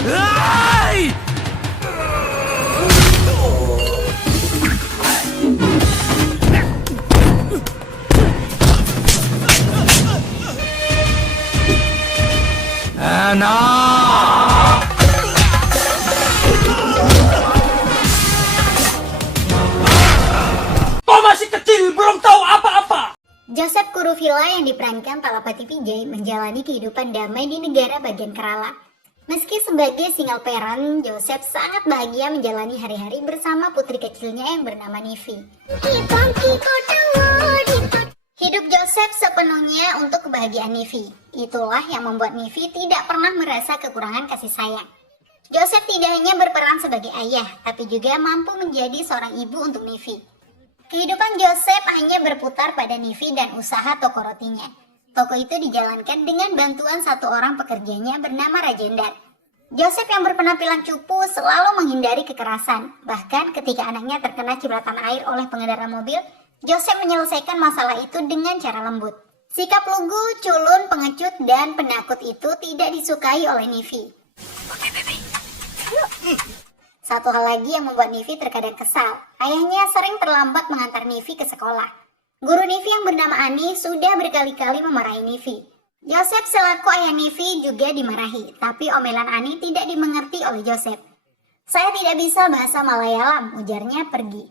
Hai! Enak! Kau masih kecil, belum tahu apa-apa! Joseph Kuruvilla yang diperankan Talapati Vijay menjalani kehidupan damai di negara bagian Kerala. Meski sebagai single parent, Joseph sangat bahagia menjalani hari-hari bersama putri kecilnya yang bernama Nivi. Hidup Joseph sepenuhnya untuk kebahagiaan Nivi. Itulah yang membuat Nivi tidak pernah merasa kekurangan kasih sayang. Joseph tidak hanya berperan sebagai ayah, tapi juga mampu menjadi seorang ibu untuk Nivi. Kehidupan Joseph hanya berputar pada Nivi dan usaha toko rotinya. Toko itu dijalankan dengan bantuan satu orang pekerjanya bernama Rajendar. Joseph yang berpenampilan cupu selalu menghindari kekerasan. Bahkan ketika anaknya terkena cipratan air oleh pengendara mobil, Joseph menyelesaikan masalah itu dengan cara lembut. Sikap lugu, culun, pengecut, dan penakut itu tidak disukai oleh Nivi. Satu hal lagi yang membuat Nivi terkadang kesal, ayahnya sering terlambat mengantar Nivi ke sekolah. Guru Nivi yang bernama Ani sudah berkali-kali memarahi Nivi. Joseph selaku ayah Nivi juga dimarahi, tapi omelan Ani tidak dimengerti oleh Joseph. Saya tidak bisa bahasa Malayalam, ujarnya pergi.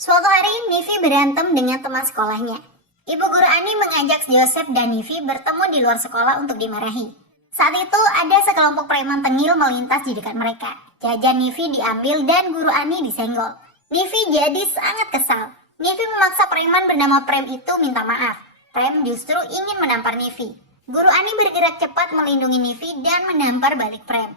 Suatu hari Nivi berantem dengan teman sekolahnya. Ibu guru Ani mengajak Joseph dan Nivi bertemu di luar sekolah untuk dimarahi. Saat itu ada sekelompok preman tengil melintas di dekat mereka. Jajan Nivi diambil dan guru Ani disenggol. Nivi jadi sangat kesal. Nivi memaksa preman bernama Prem itu minta maaf. Prem justru ingin menampar Nivi. Guru Ani bergerak cepat melindungi Nivi dan menampar balik Prem.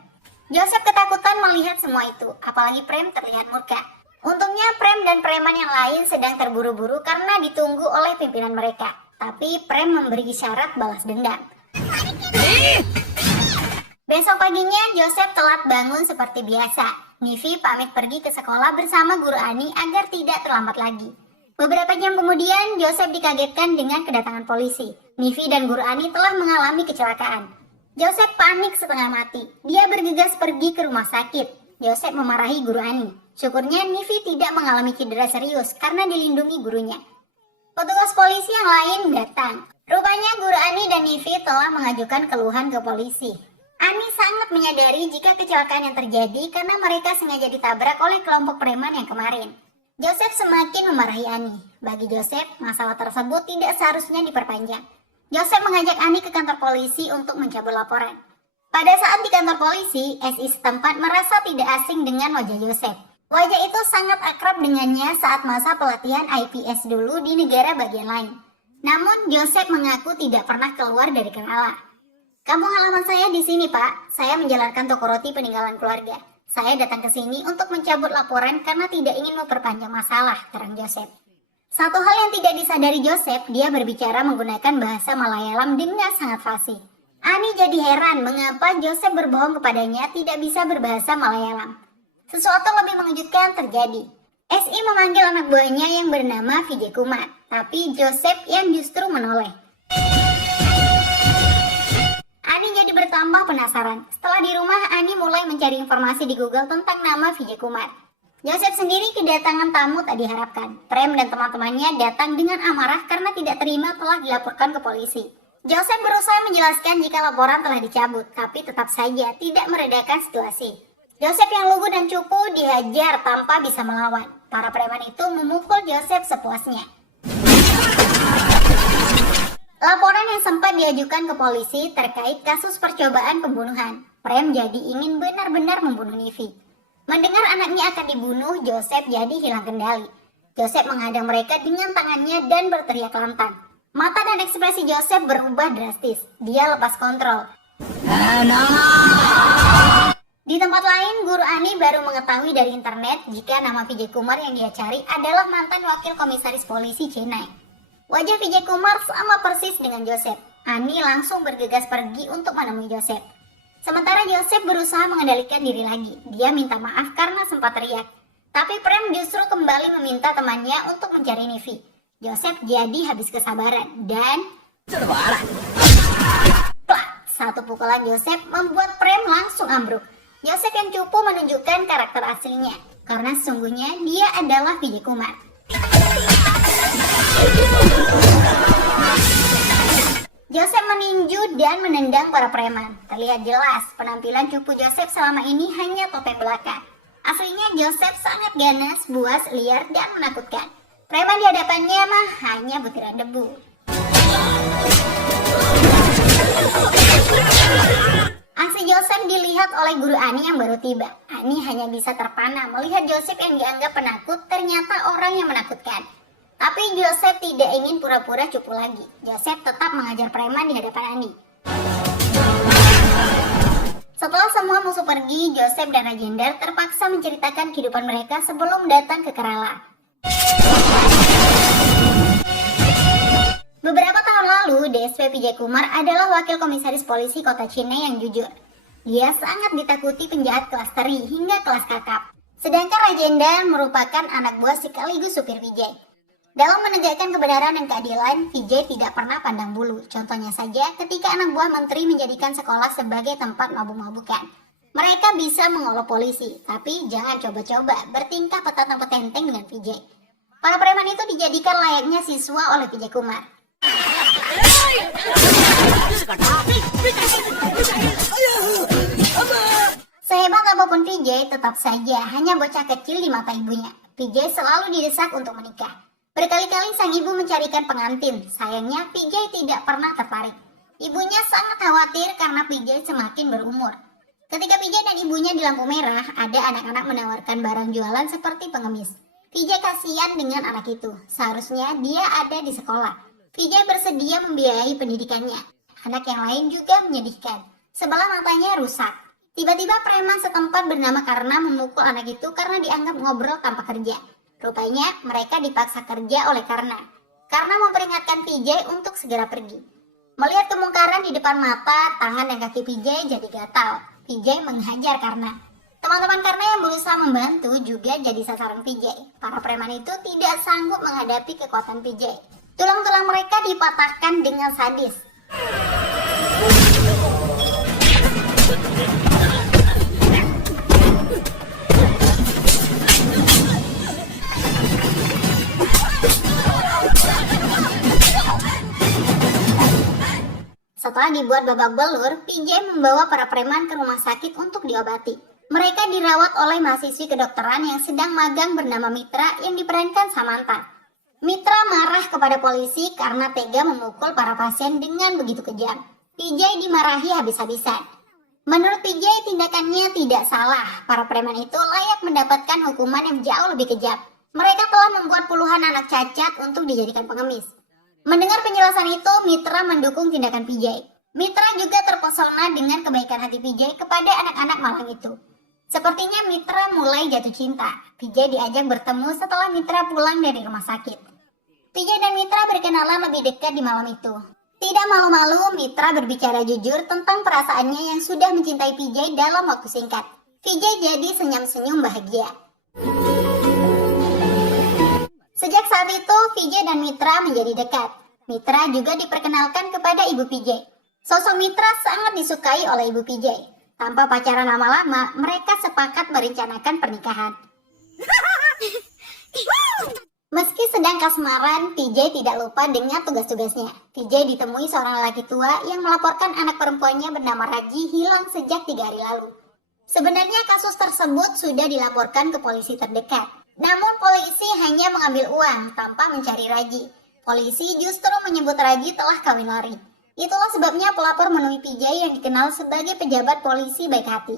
Joseph ketakutan melihat semua itu, apalagi Prem terlihat murka. Untungnya Prem dan preman yang lain sedang terburu-buru karena ditunggu oleh pimpinan mereka. Tapi Prem memberi isyarat balas dendam. Besok paginya Joseph telat bangun seperti biasa. Nivi pamit pergi ke sekolah bersama guru Ani agar tidak terlambat lagi. Beberapa jam kemudian Joseph dikagetkan dengan kedatangan polisi. Nivi dan guru Ani telah mengalami kecelakaan. Joseph panik setengah mati. Dia bergegas pergi ke rumah sakit. Joseph memarahi guru Ani. Syukurnya Nivi tidak mengalami cedera serius karena dilindungi gurunya. Petugas polisi yang lain datang. Rupanya guru Ani dan Nivi telah mengajukan keluhan ke polisi. Ani sangat menyadari jika kecelakaan yang terjadi karena mereka sengaja ditabrak oleh kelompok preman yang kemarin. Joseph semakin memarahi Ani. Bagi Joseph, masalah tersebut tidak seharusnya diperpanjang. Joseph mengajak Ani ke kantor polisi untuk mencabut laporan. Pada saat di kantor polisi, SI setempat merasa tidak asing dengan wajah Joseph. Wajah itu sangat akrab dengannya saat masa pelatihan IPS dulu di negara bagian lain. Namun, Joseph mengaku tidak pernah keluar dari Kerala. Kampung halaman saya di sini, Pak. Saya menjalankan toko roti peninggalan keluarga. Saya datang ke sini untuk mencabut laporan karena tidak ingin memperpanjang masalah, terang Joseph. Satu hal yang tidak disadari Joseph, dia berbicara menggunakan bahasa Malayalam dengan sangat fasih. Ani jadi heran mengapa Joseph berbohong kepadanya tidak bisa berbahasa Malayalam. Sesuatu lebih mengejutkan terjadi. SI memanggil anak buahnya yang bernama Vijay Kumar, tapi Joseph yang justru menoleh. Ani jadi bertambah penasaran. Setelah di rumah, Ani mulai mencari informasi di Google tentang nama Vijay Kumar. Joseph sendiri kedatangan tamu tak diharapkan. Prem dan teman-temannya datang dengan amarah karena tidak terima telah dilaporkan ke polisi. Joseph berusaha menjelaskan jika laporan telah dicabut, tapi tetap saja tidak meredakan situasi. Joseph yang lugu dan cupu dihajar tanpa bisa melawan. Para preman itu memukul Joseph sepuasnya. Laporan yang sempat diajukan ke polisi terkait kasus percobaan pembunuhan. Prem jadi ingin benar-benar membunuh Nivi. Mendengar anaknya akan dibunuh, Joseph jadi hilang kendali. Joseph menghadang mereka dengan tangannya dan berteriak lantang. Mata dan ekspresi Joseph berubah drastis. Dia lepas kontrol. Di tempat lain, guru Ani baru mengetahui dari internet jika nama Vijay Kumar yang dia cari adalah mantan wakil komisaris polisi Chennai. Wajah Vijay Kumar sama persis dengan Joseph. Ani langsung bergegas pergi untuk menemui Joseph. Sementara Joseph berusaha mengendalikan diri lagi. Dia minta maaf karena sempat teriak. Tapi Prem justru kembali meminta temannya untuk mencari Nivi. Joseph jadi habis kesabaran dan... Satu pukulan Joseph membuat Prem langsung ambruk. Joseph yang cupu menunjukkan karakter aslinya, karena sesungguhnya dia adalah Vijay Kumar. Joseph meninju dan menendang para preman. Terlihat jelas penampilan cupu Joseph selama ini hanya topeng belaka. Aslinya Joseph sangat ganas, buas, liar, dan menakutkan. Preman di hadapannya mah hanya butiran debu. Aksi Joseph dilihat oleh guru Ani yang baru tiba. Ani hanya bisa terpana melihat Joseph yang dianggap penakut ternyata orang yang menakutkan. Tapi Joseph tidak ingin pura-pura cupu lagi. Joseph tetap mengajar preman di hadapan Ani. Setelah semua musuh pergi, Joseph dan Rajendra terpaksa menceritakan kehidupan mereka sebelum datang ke Kerala. Beberapa tahun lalu, DSP Vijay Kumar adalah wakil komisaris polisi kota Chennai yang jujur. Dia sangat ditakuti penjahat kelas teri hingga kelas kakap. Sedangkan Rajendra merupakan anak buah sekaligus supir Vijay. Dalam menegakkan kebenaran dan keadilan, Vijay tidak pernah pandang bulu. Contohnya saja ketika anak buah menteri menjadikan sekolah sebagai tempat mabuk-mabukan. Mereka bisa mengolok polisi, tapi jangan coba-coba bertingkah petantang-petenteng dengan Vijay. Para preman itu dijadikan layaknya siswa oleh Vijay Kumar. Sehebat apapun Vijay, tetap saja hanya bocah kecil di mata ibunya. Vijay selalu didesak untuk menikah. Berkali-kali sang ibu mencarikan pengantin, sayangnya Vijay tidak pernah tertarik. Ibunya sangat khawatir karena Vijay semakin berumur. Ketika Vijay dan ibunya di lampu merah, ada anak-anak menawarkan barang jualan seperti pengemis. Vijay kasihan dengan anak itu, seharusnya dia ada di sekolah. Vijay bersedia membiayai pendidikannya. Anak yang lain juga menyedihkan, sebelah matanya rusak. Tiba-tiba preman setempat bernama Karna memukul anak itu karena dianggap ngobrol tanpa kerja. Rupanya mereka dipaksa kerja oleh Karna. Karna memperingatkan Vijay untuk segera pergi. Melihat kemungkaran di depan mata, tangan dan kaki Vijay jadi gatal. Vijay menghajar Karna. Teman-teman Karna yang berusaha membantu juga jadi sasaran Vijay. Para preman itu tidak sanggup menghadapi kekuatan Vijay. Tulang-tulang mereka dipatahkan dengan sadis. Setelah dibuat babak belur, Vijay membawa para preman ke rumah sakit untuk diobati. Mereka dirawat oleh mahasiswi kedokteran yang sedang magang bernama Mitra yang diperankan Samantha. Mitra marah kepada polisi karena tega memukul para pasien dengan begitu kejam. Vijay dimarahi habis-habisan. Menurut Vijay, tindakannya tidak salah. Para preman itu layak mendapatkan hukuman yang jauh lebih kejam. Mereka telah membuat puluhan anak cacat untuk dijadikan pengemis. Mendengar penjelasan itu, Mitra mendukung tindakan Vijay. Mitra juga terpesona dengan kebaikan hati Vijay kepada anak-anak malang itu. Sepertinya Mitra mulai jatuh cinta. Vijay diajak bertemu setelah Mitra pulang dari rumah sakit. Vijay dan Mitra berkenalan lebih dekat di malam itu. Tidak malu-malu, Mitra berbicara jujur tentang perasaannya yang sudah mencintai Vijay dalam waktu singkat. Vijay jadi senyum-senyum bahagia. Sejak saat itu, Vijay dan Mitra menjadi dekat. Mitra juga diperkenalkan kepada ibu Vijay. Sosok Mitra sangat disukai oleh ibu Vijay. Tanpa pacaran lama-lama, mereka sepakat merencanakan pernikahan. Meski sedang kasmaran, Vijay tidak lupa dengan tugas-tugasnya. Vijay ditemui seorang lelaki tua yang melaporkan anak perempuannya bernama Raji hilang sejak 3 hari lalu. Sebenarnya kasus tersebut sudah dilaporkan ke polisi terdekat. Namun polisi hanya mengambil uang tanpa mencari Raji. Polisi justru menyebut Raji telah kawin lari. Itulah sebabnya pelapor menemui Vijay yang dikenal sebagai pejabat polisi baik hati.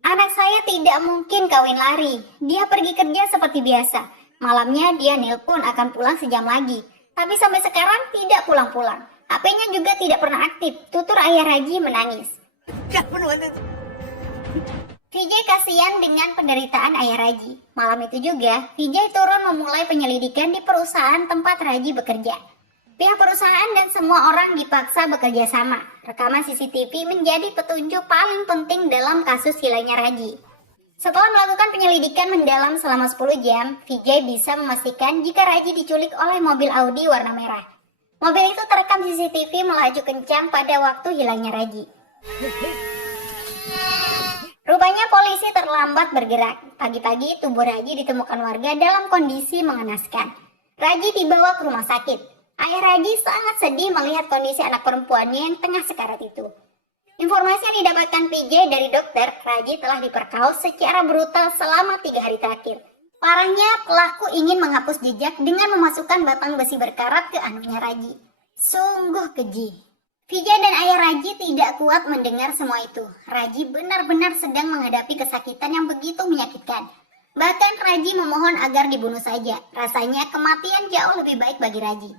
Anak saya tidak mungkin kawin lari. Dia pergi kerja seperti biasa. Malamnya dia nelpon akan pulang sejam lagi. Tapi sampai sekarang tidak pulang-pulang. HP-nya juga tidak pernah aktif. Tutur ayah Raji menangis. Vijay kasihan dengan penderitaan ayah Raji. Malam itu juga, Vijay turun memulai penyelidikan di perusahaan tempat Raji bekerja. Pihak perusahaan dan semua orang dipaksa bekerja sama. Rekaman CCTV menjadi petunjuk paling penting dalam kasus hilangnya Raji. Setelah melakukan penyelidikan mendalam selama 10 jam, Vijay bisa memastikan jika Raji diculik oleh mobil Audi warna merah. Mobil itu terekam CCTV melaju kencang pada waktu hilangnya Raji. Rupanya polisi terlambat bergerak. Pagi-pagi tubuh Raji ditemukan warga dalam kondisi mengenaskan. Raji dibawa ke rumah sakit. Ayah Raji sangat sedih melihat kondisi anak perempuannya yang tengah sekarat itu. Informasi yang didapatkan PJ dari dokter, Raji telah diperkaos secara brutal selama 3 hari terakhir. Parahnya, pelaku ingin menghapus jejak dengan memasukkan batang besi berkarat ke anuknya Raji. Sungguh keji. Vijay dan ayah Raji tidak kuat mendengar semua itu. Raji benar-benar sedang menghadapi kesakitan yang begitu menyakitkan. Bahkan Raji memohon agar dibunuh saja. Rasanya kematian jauh lebih baik bagi Raji.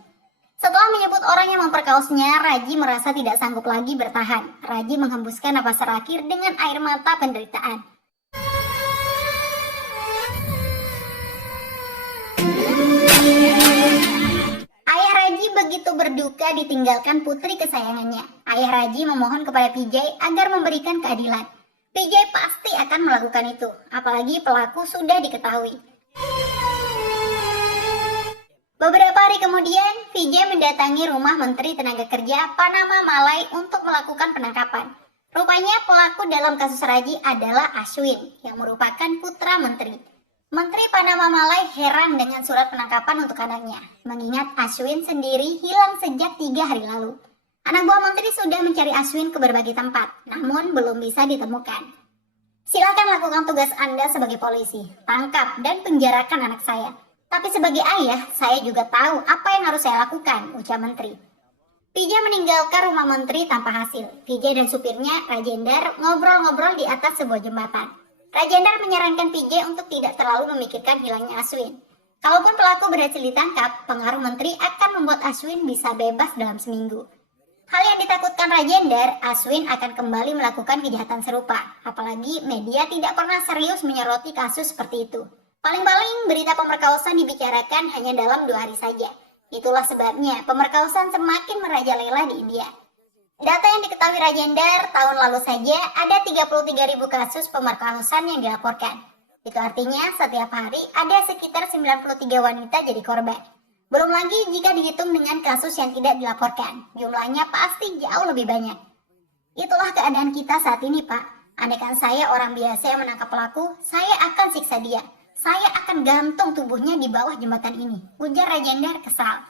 Setelah menyebut orang yang memperkaosnya, Raji merasa tidak sanggup lagi bertahan. Raji menghembuskan napas terakhir dengan air mata penderitaan. Ayah Raji begitu berduka ditinggalkan putri kesayangannya. Ayah Raji memohon kepada Vijay agar memberikan keadilan. Vijay pasti akan melakukan itu, apalagi pelaku sudah diketahui. Beberapa hari kemudian, Vijay mendatangi rumah Menteri Tenaga Kerja Panama Malai untuk melakukan penangkapan. Rupanya pelaku dalam kasus Raji adalah Ashwin, yang merupakan putra menteri. Menteri Panama Malai heran dengan surat penangkapan untuk anaknya, mengingat Ashwin sendiri hilang sejak 3 hari lalu. Anak buah menteri sudah mencari Ashwin ke berbagai tempat, namun belum bisa ditemukan. Silakan lakukan tugas Anda sebagai polisi, tangkap dan penjarakan anak saya. Tapi sebagai ayah, saya juga tahu apa yang harus saya lakukan, ujar menteri. Vijay meninggalkan rumah menteri tanpa hasil. Vijay dan supirnya, Rajendar, ngobrol-ngobrol di atas sebuah jembatan. Rajendar menyarankan Vijay untuk tidak terlalu memikirkan hilangnya Ashwin. Kalaupun pelaku berhasil ditangkap, pengaruh menteri akan membuat Ashwin bisa bebas dalam seminggu. Hal yang ditakutkan Rajendar, Ashwin akan kembali melakukan kejahatan serupa. Apalagi media tidak pernah serius menyoroti kasus seperti itu. Paling-paling berita pemerkosaan dibicarakan hanya dalam 2 hari saja. Itulah sebabnya pemerkosaan semakin merajalela di India. Data yang diketahui Rajendar, tahun lalu saja ada 33.000 kasus pemerkosaan yang dilaporkan. Itu artinya setiap hari ada sekitar 93 wanita jadi korban. Belum lagi jika dihitung dengan kasus yang tidak dilaporkan, jumlahnya pasti jauh lebih banyak. Itulah keadaan kita saat ini, Pak. Andaikan saya orang biasa yang menangkap pelaku, saya akan siksa dia. Saya akan gantung tubuhnya di bawah jembatan ini, ujar Rajendar kesal.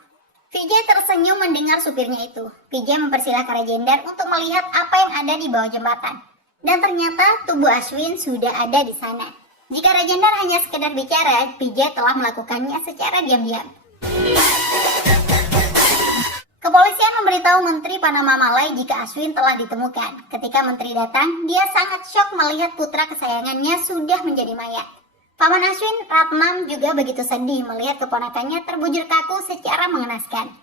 Vijay tersenyum mendengar supirnya itu. Vijay mempersilahkan Rajendar untuk melihat apa yang ada di bawah jembatan. Dan ternyata tubuh Ashwin sudah ada di sana. Jika Rajendar hanya sekedar bicara, Vijay telah melakukannya secara diam-diam. Kepolisian memberitahu Menteri Panama Malai jika Ashwin telah ditemukan. Ketika menteri datang, dia sangat syok melihat putra kesayangannya sudah menjadi mayat. Paman Ashwin, Ratnam, juga begitu sedih melihat keponakannya terbujur kaku secara mengenaskan.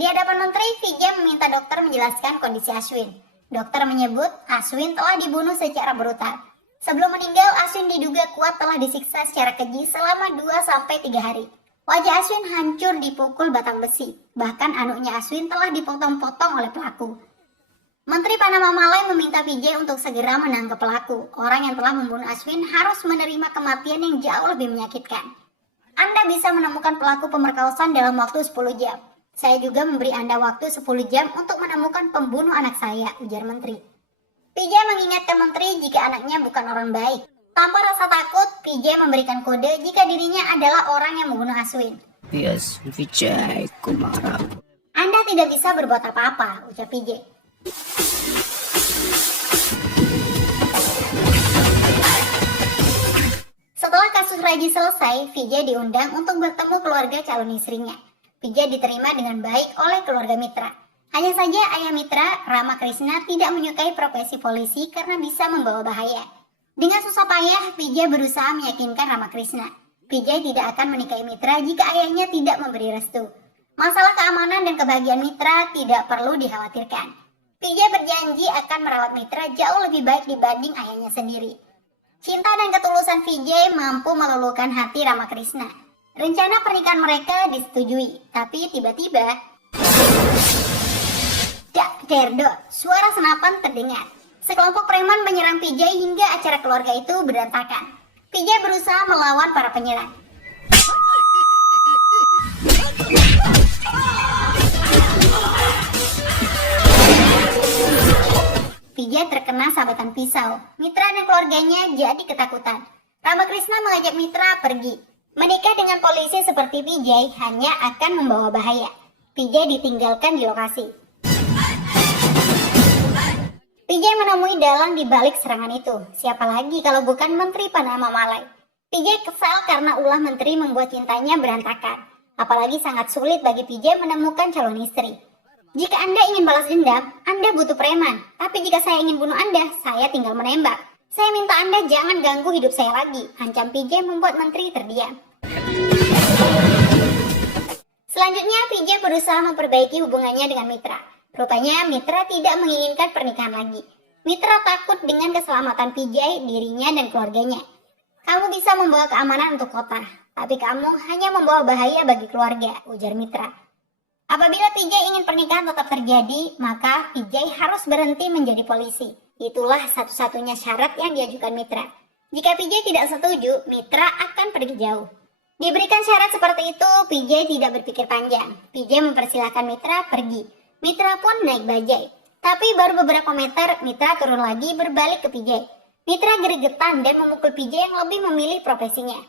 Di hadapan menteri, Vijay meminta dokter menjelaskan kondisi Ashwin. Dokter menyebut Ashwin telah dibunuh secara brutal. Sebelum meninggal, Ashwin diduga kuat telah disiksa secara keji selama 2-3 hari. Wajah Ashwin hancur dipukul batang besi. Bahkan anuknya Ashwin telah dipotong-potong oleh pelaku. Menteri Panama Malai meminta Vijay untuk segera menangkap pelaku. Orang yang telah membunuh Ashwin harus menerima kematian yang jauh lebih menyakitkan. Anda bisa menemukan pelaku pemerkosaan dalam waktu 10 jam. Saya juga memberi Anda waktu 10 jam untuk menemukan pembunuh anak saya, ujar menteri. Vijay mengingatkan menteri jika anaknya bukan orang baik. Tanpa rasa takut, Vijay memberikan kode jika dirinya adalah orang yang membunuh Ashwin. Yes, Vijay Kumara. Anda tidak bisa berbuat apa-apa, ujar Vijay. Setelah kasus Raji selesai, Vijay diundang untuk bertemu keluarga calon istrinya. Vijay diterima dengan baik oleh keluarga Mitra. Hanya saja ayah Mitra, Rama Krishna, tidak menyukai profesi polisi karena bisa membawa bahaya. Dengan susah payah, Vijay berusaha meyakinkan Rama Krishna. Vijay tidak akan menikahi Mitra jika ayahnya tidak memberi restu. Masalah keamanan dan kebahagiaan Mitra tidak perlu dikhawatirkan. Vijay berjanji akan merawat Mitra jauh lebih baik dibanding ayahnya sendiri. Cinta dan ketulusan Vijay mampu meluluhkan hati Rama Krishna. Rencana pernikahan mereka disetujui, tapi tiba-tiba dak derdo, suara senapan terdengar. Sekelompok preman menyerang Vijay hingga acara keluarga itu berantakan. Vijay berusaha melawan para penyerang. Vijay terkena sabetan pisau. Mitra dan keluarganya jadi ketakutan. Ramakrishna mengajak Mitra pergi. Menikah dengan polisi seperti Vijay hanya akan membawa bahaya. Vijay ditinggalkan di lokasi. Vijay menemui dalang di balik serangan itu. Siapa lagi kalau bukan Menteri Panama Malai. Vijay kesal karena ulah menteri membuat cintanya berantakan. Apalagi sangat sulit bagi Vijay menemukan calon istri. Jika Anda ingin balas dendam, Anda butuh preman. Tapi jika saya ingin bunuh Anda, saya tinggal menembak. Saya minta Anda jangan ganggu hidup saya lagi. Ancam Vijay membuat menteri terdiam. Selanjutnya, Vijay berusaha memperbaiki hubungannya dengan Mitra. Rupanya Mitra tidak menginginkan pernikahan lagi. Mitra takut dengan keselamatan Vijay, dirinya dan keluarganya. Kamu bisa membawa keamanan untuk kota, tapi kamu hanya membawa bahaya bagi keluarga, ujar Mitra. Apabila Vijay ingin pernikahan tetap terjadi, maka Vijay harus berhenti menjadi polisi. Itulah satu-satunya syarat yang diajukan Mitra. Jika Vijay tidak setuju, Mitra akan pergi jauh. Diberikan syarat seperti itu, Vijay tidak berpikir panjang. Vijay mempersilahkan Mitra pergi. Mitra pun naik bajai. Tapi baru beberapa meter, Mitra turun lagi berbalik ke Vijay. Mitra gregetan dan memukul Vijay yang lebih memilih profesinya.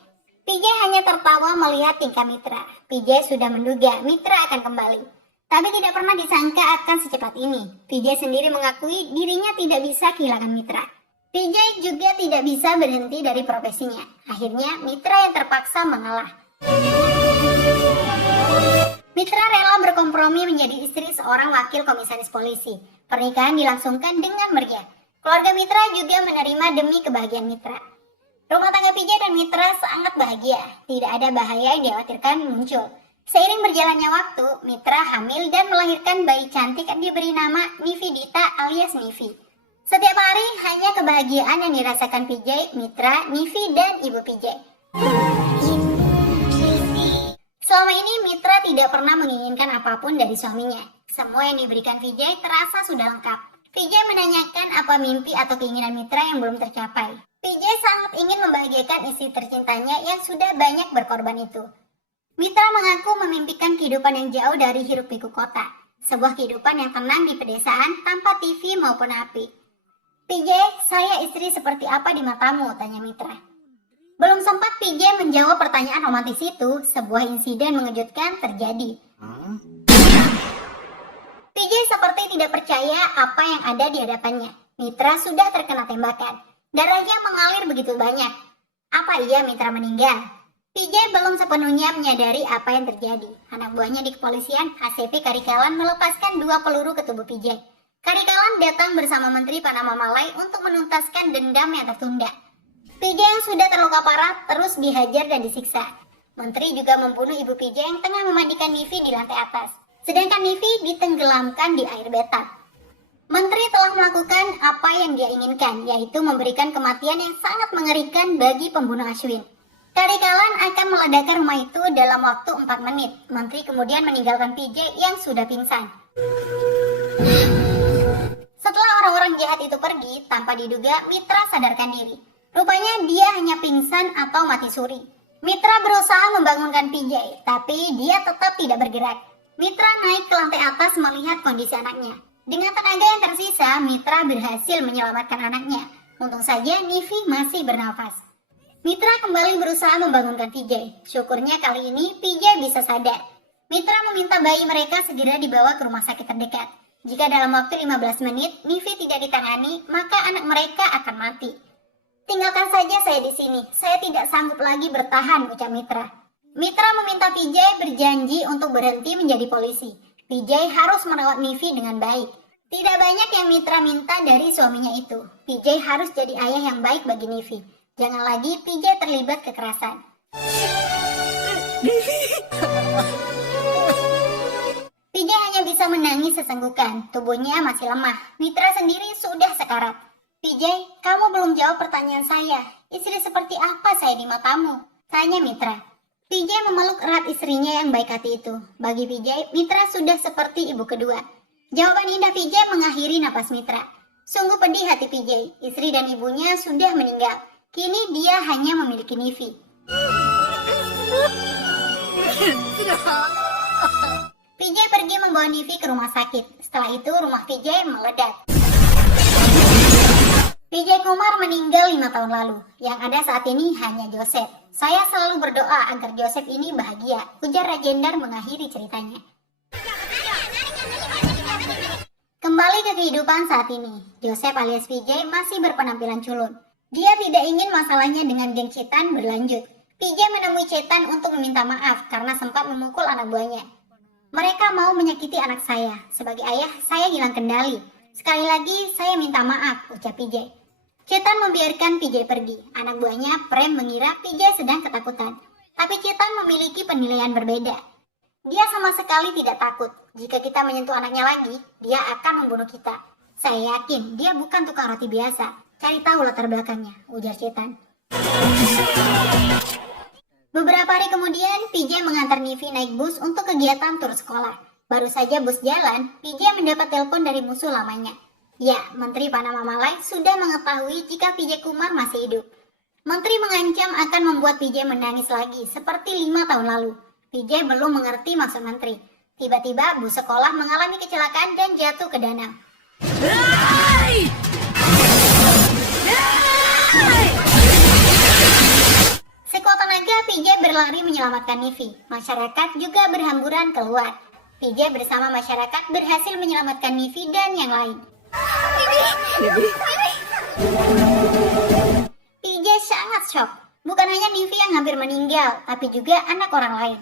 Vijay hanya tertawa melihat tingkah Mitra. Vijay sudah menduga Mitra akan kembali. Tapi tidak pernah disangka akan secepat ini. Vijay sendiri mengakui dirinya tidak bisa kehilangan Mitra. Vijay juga tidak bisa berhenti dari profesinya. Akhirnya Mitra yang terpaksa mengalah. Mitra rela berkompromi menjadi istri seorang wakil komisaris polisi. Pernikahan dilangsungkan dengan meriah. Keluarga Mitra juga menerima demi kebahagiaan Mitra. Rumah tangga Vijay dan Mitra sangat bahagia. Tidak ada bahaya yang dikhawatirkan muncul. Seiring berjalannya waktu, Mitra hamil dan melahirkan bayi cantik yang diberi nama Nivedita alias Nivi. Setiap hari hanya kebahagiaan yang dirasakan Vijay, Mitra, Nivi, dan ibu Vijay. Selama ini Mitra tidak pernah menginginkan apapun dari suaminya. Semua yang diberikan Vijay terasa sudah lengkap. Vijay menanyakan apa mimpi atau keinginan Mitra yang belum tercapai. Vijay sangat ingin membahagiakan istri tercintanya yang sudah banyak berkorban itu. Mitra mengaku memimpikan kehidupan yang jauh dari hiruk-pikuk kota. Sebuah kehidupan yang tenang di pedesaan tanpa TV maupun api. Vijay, saya istri seperti apa di matamu? Tanya Mitra. Belum sempat Vijay menjawab pertanyaan romantis itu, sebuah insiden mengejutkan terjadi. Vijay seperti tidak percaya apa yang ada di hadapannya. Mitra sudah terkena tembakan. Darahnya mengalir begitu banyak. Apa iya Mitra meninggal? Vijay belum sepenuhnya menyadari apa yang terjadi. Anak buahnya di kepolisian, ACP Karikalan melepaskan 2 peluru ke tubuh Vijay. Karikalan datang bersama Menteri Panama Malai untuk menuntaskan dendam yang tertunda. Vijay yang sudah terluka parah terus dihajar dan disiksa. Menteri juga membunuh ibu Vijay yang tengah memandikan Nivi di lantai atas. Sedangkan Nivi ditenggelamkan di air bathtub. Menteri telah melakukan apa yang dia inginkan, yaitu memberikan kematian yang sangat mengerikan bagi pembunuh Ashwin. Karikalan akan meledakkan rumah itu dalam waktu 4 menit. Menteri kemudian meninggalkan Vijay yang sudah pingsan. Setelah orang-orang jahat itu pergi, tanpa diduga Mitra sadarkan diri. Rupanya dia hanya pingsan atau mati suri. Mitra berusaha membangunkan Vijay, tapi dia tetap tidak bergerak. Mitra naik ke lantai atas melihat kondisi anaknya. Dengan tenaga yang tersisa, Mitra berhasil menyelamatkan anaknya. Untung saja Nivi masih bernafas. Mitra kembali berusaha membangunkan Vijay. Syukurnya kali ini Vijay bisa sadar. Mitra meminta bayi mereka segera dibawa ke rumah sakit terdekat. Jika dalam waktu 15 menit Nivi tidak ditangani, maka anak mereka akan mati. Tinggalkan saja saya di sini. Saya tidak sanggup lagi bertahan, ucap Mitra. Mitra meminta Vijay berjanji untuk berhenti menjadi polisi. Vijay harus merawat Nivi dengan baik. Tidak banyak yang Mitra minta dari suaminya itu. Vijay harus jadi ayah yang baik bagi Nivi. Jangan lagi Vijay terlibat kekerasan. Vijay hanya bisa menangis sesenggukan. Tubuhnya masih lemah. Mitra sendiri sudah sekarat. Vijay, kamu belum jawab pertanyaan saya. Istri seperti apa saya di matamu? Tanya Mitra. Vijay memeluk erat istrinya yang baik hati itu. Bagi Vijay, Mitra sudah seperti ibu kedua. Jawaban indah Vijay mengakhiri napas Mitra. Sungguh pedih hati Vijay. Istri dan ibunya sudah meninggal. Kini dia hanya memiliki Nivi. Vijay pergi membawa Nivi ke rumah sakit. Setelah itu rumah Vijay meledak. PJ Kumar meninggal 5 tahun lalu. Yang ada saat ini hanya Joseph. Saya selalu berdoa agar Joseph ini bahagia, ujar Rajendar mengakhiri ceritanya. Kembali ke kehidupan saat ini, Joseph alias PJ masih berpenampilan culun. Dia tidak ingin masalahnya dengan geng Chetan berlanjut. PJ menemui Chetan untuk meminta maaf karena sempat memukul anak buahnya. Mereka mau menyakiti anak saya. Sebagai ayah, saya hilang kendali. Sekali lagi, saya minta maaf, ucap PJ. Chetan membiarkan PJ pergi. Anak buahnya, Prem, mengira PJ sedang ketakutan. Tapi Chetan memiliki penilaian berbeda. Dia sama sekali tidak takut. Jika kita menyentuh anaknya lagi, dia akan membunuh kita. Saya yakin dia bukan tukang roti biasa. Cari tahu latar belakangnya, ujar Chetan. Beberapa hari kemudian, PJ mengantar Nivi naik bus untuk kegiatan tur sekolah. Baru saja bus jalan, PJ mendapat telepon dari musuh lamanya. Ya, Menteri Panama Malai sudah mengetahui jika PJ Kumar masih hidup. Menteri mengancam akan membuat PJ menangis lagi, seperti 5 tahun lalu. PJ belum mengerti maksud menteri. Tiba-tiba bus sekolah mengalami kecelakaan dan jatuh ke danau. Sekuat tenaga, PJ berlari menyelamatkan Nivi. Masyarakat juga berhamburan keluar. PJ bersama masyarakat berhasil menyelamatkan Nivi dan yang lain. PJ sangat shock. Bukan hanya Nivi yang hampir meninggal, tapi juga anak orang lain.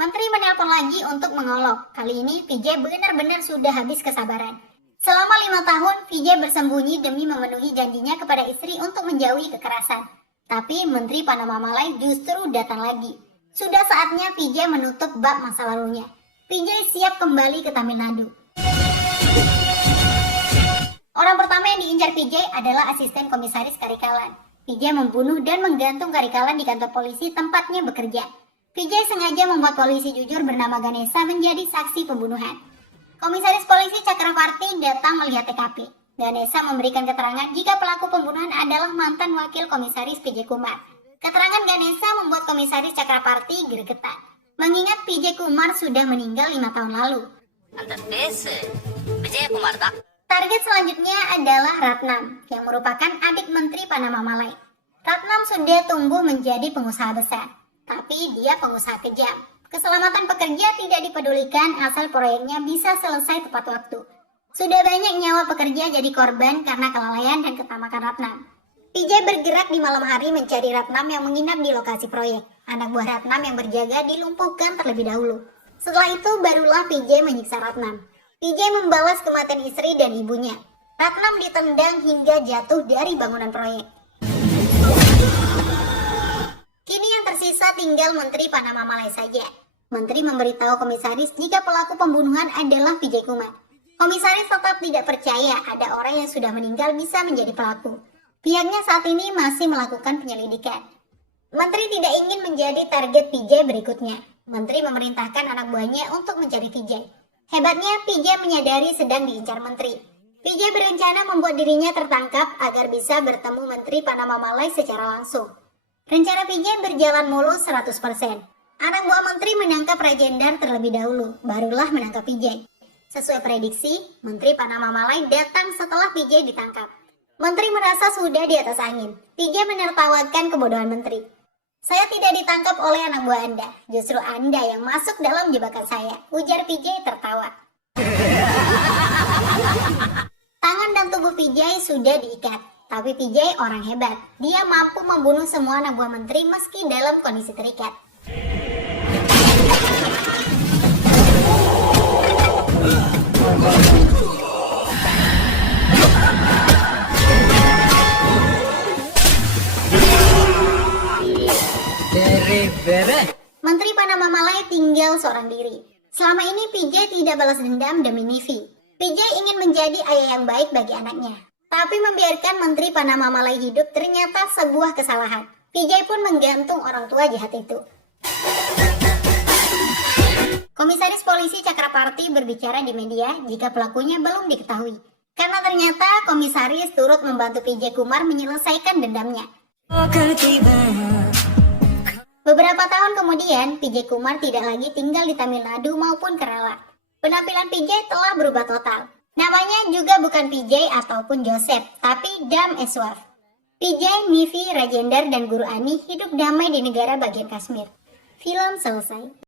Menteri menelpon lagi untuk mengolok. Kali ini PJ benar-benar sudah habis kesabaran. Selama 5 tahun, PJ bersembunyi demi memenuhi janjinya kepada istri untuk menjauhi kekerasan. Tapi Menteri Panama Malai justru datang lagi. Sudah saatnya PJ menutup bab masa lalunya. PJ siap kembali ke Tamil Nadu. Orang pertama yang diincar PJ adalah asisten komisaris Karikalan. PJ membunuh dan menggantung Karikalan di kantor polisi tempatnya bekerja. PJ sengaja membuat polisi jujur bernama Ganesha menjadi saksi pembunuhan. Komisaris polisi Cakravarti datang melihat TKP. Ganesha memberikan keterangan jika pelaku pembunuhan adalah mantan wakil komisaris PJ Kumar. Keterangan Ganesha membuat komisaris Cakravarti gregetan. Mengingat PJ Kumar sudah meninggal 5 tahun lalu. Target selanjutnya adalah Ratnam, yang merupakan adik Menteri Panama Malai. Ratnam sudah tumbuh menjadi pengusaha besar. Tapi dia pengusaha kejam. Keselamatan pekerja tidak dipedulikan asal proyeknya bisa selesai tepat waktu. Sudah banyak nyawa pekerja jadi korban karena kelalaian dan ketamakan Ratnam. PJ bergerak di malam hari mencari Ratnam yang menginap di lokasi proyek. Anak buah Ratnam yang berjaga dilumpuhkan terlebih dahulu. Setelah itu barulah PJ menyiksa Ratnam. PJ membalas kematian istri dan ibunya. Ratnam ditendang hingga jatuh dari bangunan proyek. Kini yang tersisa tinggal Menteri Panama Malai saja. Menteri memberitahu komisaris jika pelaku pembunuhan adalah PJ Kumar. Komisaris tetap tidak percaya ada orang yang sudah meninggal bisa menjadi pelaku. Pihaknya saat ini masih melakukan penyelidikan. Menteri tidak ingin menjadi target PJ berikutnya. Menteri memerintahkan anak buahnya untuk mencari PJ. Hebatnya PJ menyadari sedang diincar Menteri. PJ berencana membuat dirinya tertangkap agar bisa bertemu Menteri Panama Malai secara langsung. Rencana PJ berjalan mulus 100%. Anak buah Menteri menangkap Rajendar terlebih dahulu, barulah menangkap PJ. Sesuai prediksi, Menteri Panama Malai datang setelah PJ ditangkap. Menteri merasa sudah di atas angin. PJ menertawakan kebodohan Menteri. Saya tidak ditangkap oleh anak buah Anda, justru Anda yang masuk dalam jebakan saya, ujar PJ tertawa. Tangan dan tubuh PJ sudah diikat. Tapi PJ orang hebat. Dia mampu membunuh semua anak buah menteri meski dalam kondisi terikat. Menteri Panama Malai tinggal seorang diri. Selama ini PJ tidak balas dendam demi Nivi. PJ ingin menjadi ayah yang baik bagi anaknya. Tapi membiarkan Menteri Panama Malai hidup ternyata sebuah kesalahan. PJ pun menggantung orang tua jahat itu. Komisaris polisi Cakravarti berbicara di media jika pelakunya belum diketahui. Karena ternyata komisaris turut membantu PJ Kumar menyelesaikan dendamnya. Beberapa tahun kemudian, PJ Kumar tidak lagi tinggal di Tamil Nadu maupun Kerala. Penampilan PJ telah berubah total. Namanya juga bukan PJ ataupun Joseph, tapi Dam Eswaf. PJ, Nivi, Rajendar, dan Guru Ani hidup damai di negara bagian Kashmir. Film selesai.